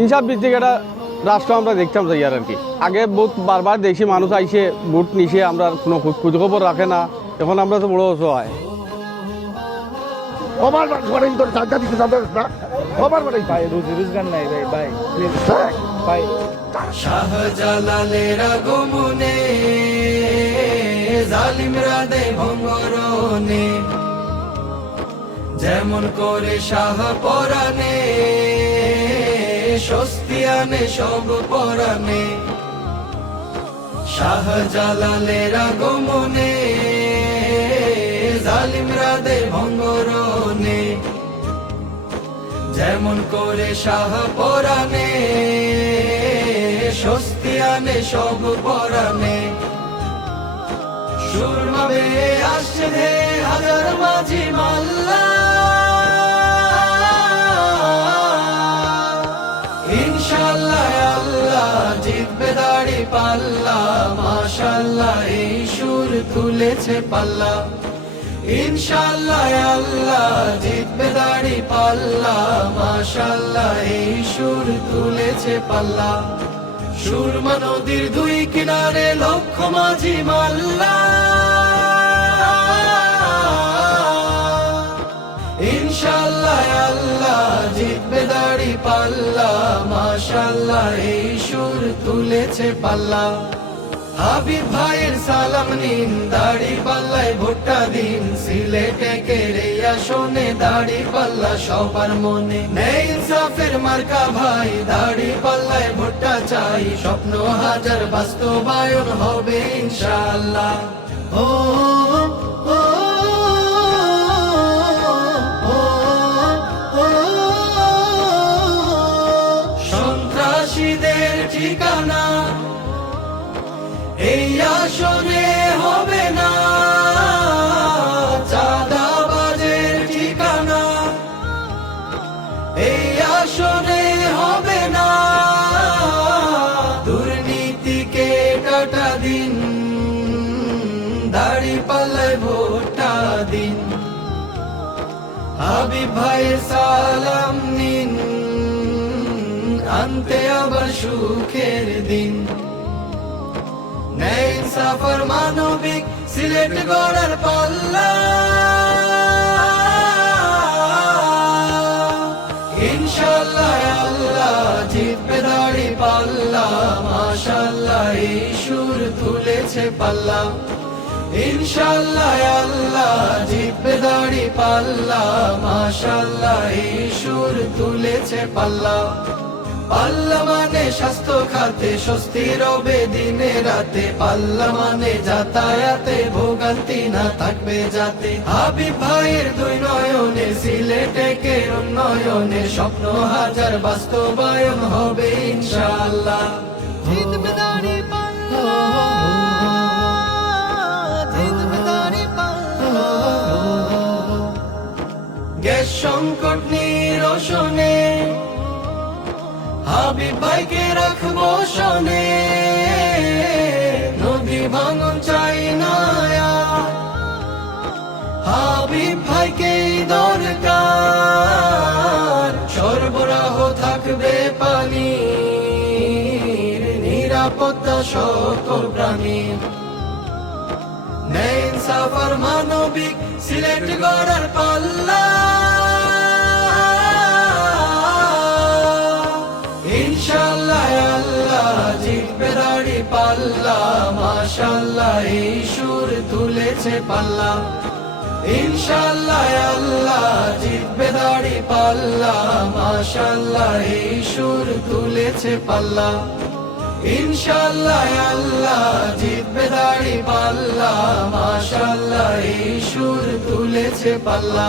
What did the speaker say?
ইনসাফ ভিত্তিক একটা রাষ্ট্র আমরা দেখতাম যাই আর কি। আগে বহুত বারবার দেখছি মানুষ আইসে ভোট নিছে আমরা কোনো খোঁজ খবর রাখে না। এখন আমরা তো বড় অসহায়। আমার ঘরে তোর চাঁদা দিতে চাঁদা না। আমার ঘরে ভাই রোজ রোজগার নাই ভাই ভাই হ্যাঁ। ভাই। শাহজালালের আগমনে জালিমরা দে ভঙ্গরনে যেমন করে শাহ পরাণে স্বস্তি আনে, সব পরাণে। শাহজালালের আগমনে, জালিমরা দে ভঙ্গরনে যেমন করে শাহ পরাণে, স্বস্তি আনে, সব পরাণে। সুরমাবে আসছে হাজার মাঝি মাল্লা পাল্লা, মাশাল্লাহ, এই সুর তুলেছে পাল্লা। ইনশাল্লাহ আল্লাহ, জিতবে দাড়ি পাল্লা, মাশাল্লাহ, এই সুর তুলেছে পাল্লা। সুরমা নদীর দুই কিনারে লক্ষ মাঝি মাল্লা। দাড়ি পাল্লা মাশাল্লাহ এই সুর তুলেছে পাল্লা। হাবিব ভাইয়ের সালাম নিন দাড়ি পাল্লায় ভুট্টা দিন। সিলেটে দাড়ি পাল্লা সবার মনে। নেই ইনসাফের মার্কা ভাই দাড়ি পাল্লায় ভুট্টা চাই। স্বপ্ন হাজার বাস্তবায়ন হবে ও, ও, আসনে হবে না। চাঁদাবাজের ঠিকানা এই আসনে হবে না। দুর্নীতিকে কাটা দিন, দাড়ি পাল্লায় ভোটা দিন। হাবিব ভাইয়ের সালাম নিন, আনতে আবার সুখের দিন। নেই সাফর মানবিক সিলেট গড়ার পাল্লা ইনশাল্লাহ আল্লাহ জিতবে দাড়ি পাল্লা। মাশাল্লাহ এই সুর তুলেছে পাল্লা। ইনশাল্লাহ আল্লাহ জিতবে দাড়ি পাল্লা। মাশাল্লাহ এই সুর তুলেছে পাল্লা। পাল্লা মানে স্বাস্থ্য খাতে স্বস্তি রবে দিনে রাতে। পাল্লা মানে যাতায়াতে ভোগান্তি না থাকবে যাতে। হাবিব ভাইয়ের দুই নয়নে সিলেটে কে উন্নয়নে স্বপ্ন হাজার বাস্তবায়ন হবে ইনশাআল্লাহ। জিতবে গ্যাস সংকট নিরসনে হাবিব ভাইকে রাখব শনে। নদী ভাঙন চাই না। হাবিব ভাইকে দরকার, সরবরাহ থাকবে পানি নিরাপত্তা সকল প্রাণীর। নেন সাফার মানবিক সিলেট গড়ার পাল্লা। পাল্লা, মাশাল্লাহ, এই সুর তুলেছে পাল্লা। ইনশাল্লাহ আল্লাহ জিতবে দাড়ি পাল্লা, মাশাল্লাহ, এই সুর তুলেছে পাল্লা। ইনশাল্লাহ আল্লাহ জিতবে দাড়ি পাল্লা, মাশাল্লাহ, এই সুর তুলেছে পাল্লা।